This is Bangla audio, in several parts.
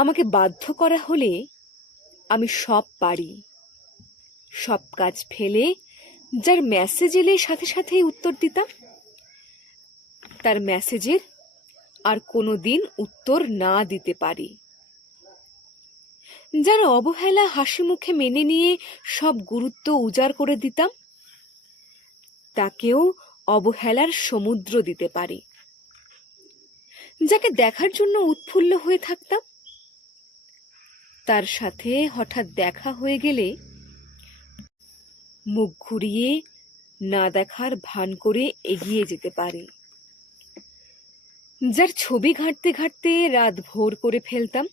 আমাকে বাধ্য করা হলে আমি সব পারি, সব কাজ ফেলে যার মেসেজ এলে সাথে সাথেই উত্তর দিতাম, তার মেসেজের আর কোনোদিন উত্তর না দিতে পারি। যার অবহেলা হাসি মুখে মেনে নিয়ে সব গুরুত্ব উজাড় করে দিতাম, তাকেও অবহেলার সমুদ্র দিতে পারি। যাকে দেখার জন্য উৎফুল্ল হয়ে থাকতাম, তার সাথে হঠাৎ দেখা হয়ে গেলে মুখ ঘুরিয়ে না দেখার ভান করে এগিয়ে যেতে পারি। যার ছবি ঘাঁটতে ঘাঁটতে রাত ভোর করে ফেলতাম,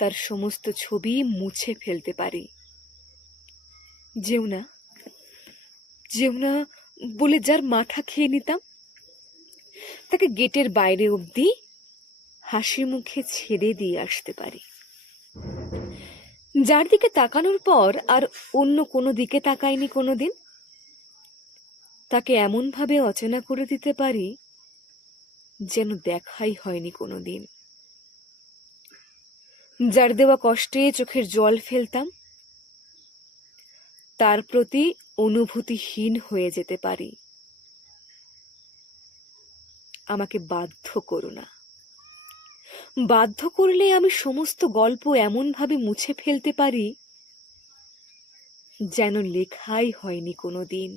তার সমস্ত ছবি মুছে ফেলতে পারি। যেও না, যেও না বলে যার মাথা খেয়ে নিতাম, তাকে গেটের বাইরে অবধি হাসি মুখে ছেড়ে দিয়ে আসতে পারি। যার দিকে তাকানোর পর আর অন্য কোনো দিকে তাকাইনি কোনোদিন, তাকে এমন ভাবে অচেনা করে দিতে পারি যেন দেখাই হয়নি কোনোদিন। যার দেওয়া কষ্টে চোখের জল ফেলতাম, তার প্রতি অনুভূতিহীন হয়ে যেতে পারি। আমাকে বাধ্য করো না, বাধ্য করলে আমি সমস্ত গল্প এমনভাবে মুছে ফেলতে পারি যেন লেখাই হয়নি কোনোদিন।